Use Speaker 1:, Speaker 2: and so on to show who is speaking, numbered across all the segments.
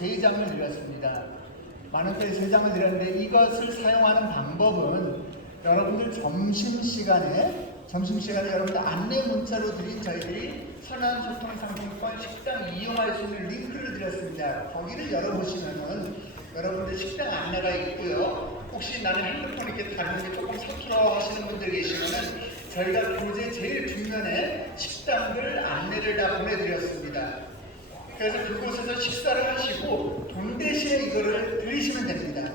Speaker 1: 세 장을 드렸습니다. 많은 편이 세 장을 드렸는데 이것을 사용하는 방법은 여러분들 점심 시간에 점심 시간에 여러분들 안내 문자로 드린 저희들이 선한 소통 상품권 식당 이용할 수 있는 링크를 드렸습니다. 거기를 열어보시면은 여러분들 식당 안내가 있고요. 혹시 나는 핸드폰 이렇게 다루는 게 조금 서툴어 하시는 분들 계시면은 저희가 교재 제일 뒷면에 식당들 안내를 다 보내드렸습니다. 그래서 그곳에서 식사를 하시고 돈 대신에 이거를 드리시면 됩니다.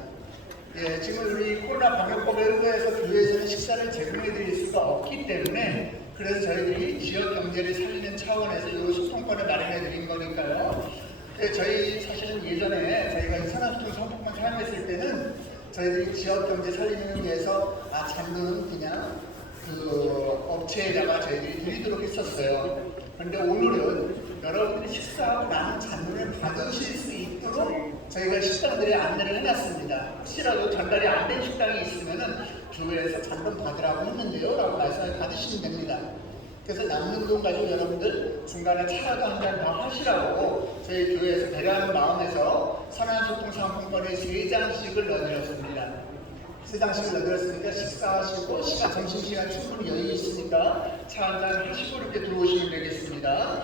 Speaker 1: 예, 지금 우리 코로나 방역법에 의해서 교회에서는 식사를 제공해 드릴 수가 없기 때문에 그래서 저희들이 지역 경제를 살리는 차원에서 이 소통권을 마련해 드린 거니까요. 예, 저희 사실은 예전에 저희가 이 산업소통 상품권 사용했을 때는 저희들이 지역 경제 살리는 위해서 아 잔돈은 그냥 그 업체에다가 저희들이 드리도록 했었어요. 그런데 오늘은 여러분들이 식사하고 남은 잔돈을 받으실 수 있도록 저희가 식당들에 안내를 해놨습니다. 혹시라도 전달이 안 된 식당이 있으면은 교회에서 잔돈 받으라고 했는데요. 라고 말씀을 받으시면 됩니다. 그래서 남는 돈 가지고 여러분들 중간에 차라도 한 잔 더 하시라고 저희 교회에서 배려하는 마음에서 선한 소통 상품권에 세 장씩을 넣어드렸습니다. 세 장씩을 넣어드렸으니까 식사하시고 시간 점심시간 충분히 여유 있으니까 차 한 잔 하시고 이렇게 들어오시면 되겠습니다.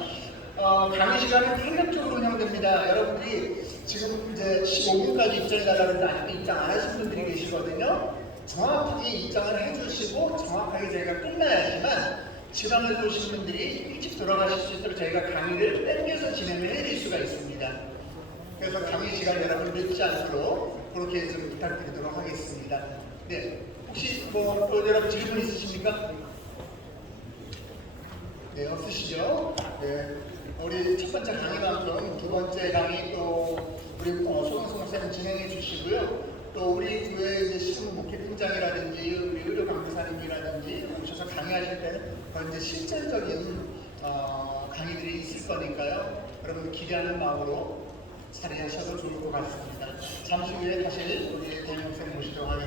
Speaker 1: 어, 강의 시간은 탄력적으로 운영됩니다. 여러분들이 지금 이제 15분까지 입장해 달라는데 아직도 입장 안 하신 분들이 계시거든요. 정확하게 입장을 해주시고 정확하게 저희가 끝나야지만 지방에서 오신 분들이 일찍 돌아가실 수 있도록 저희가 강의를 땡겨서 진행을 해드릴 수가 있습니다. 그래서 강의 시간 여러분 늦지 않도록 그렇게 좀 부탁드리도록 하겠습니다. 네, 혹시 뭐또 여러분 질문 있으십니까? 네, 없으시죠? 네. 우리 첫 번째 강의 만큼 두 번째 강의 또 우리 어, 소동성 목사님 진행해 주시고요. 또 우리 교회 이제 시흥 목회 팀장이라든지 우리 의료 강사님이라든지 오셔서 강의하실 때는 이제 실질적인 어, 강의들이 있을 거니까요. 여러분 기대하는 마음으로 자리하셔도 좋을 것 같습니다. 잠시 후에 다시 우리 목사님 모시도록 하겠습니다.